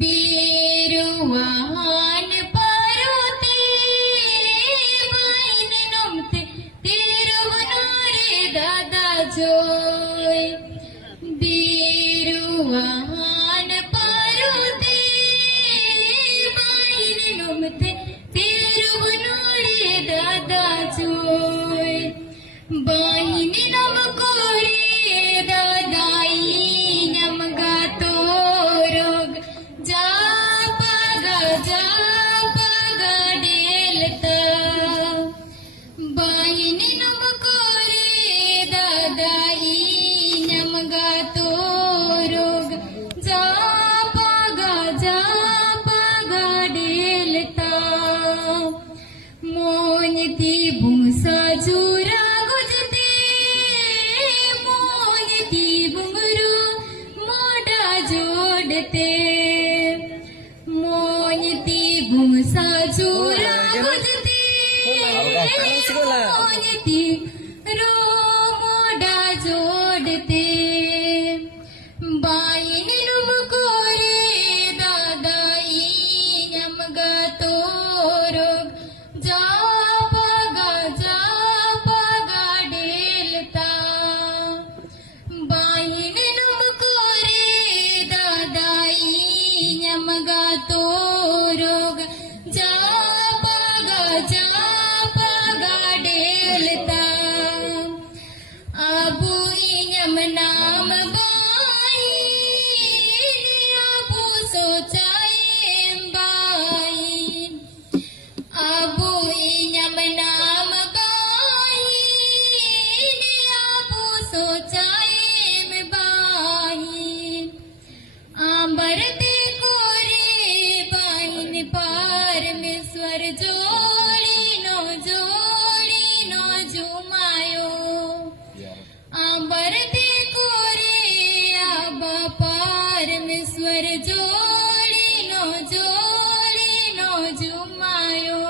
बेरुआन परुते बाइन नमते तिरुवनारे दादा जोय बेरुआन परुते बाइन नमते तिरुवनारे दादा जोय बाइन नम कोरे दादाई नमगा तो रोग जा पगा डेलता बाइन नम कोरे दादाई नमगा तो रोग जा पगा डेलता मोयती भूसा जूरा गुजते मोयती बुंगरू मोटा जोड़ते मोयती भूसा जूरा गुजते मोयती रो मोटा जोड़ते बाइन रुम कोरे दादाई नमगा तो रोग जा पगा डेलता बाइन नम कोरे दादाई नमगा तो रोग जा पगा डेलता आबू इनम नाम बाई आबू सोचाए बाई आबू इनम नाम बाई आबू सोचाए बाई आंबर ते कोरे बाइन परमेश्वर जोड़ी नो जुमायो आंबर ते कोरे आबा परमेश्वर जोड़ी नो जुमायो।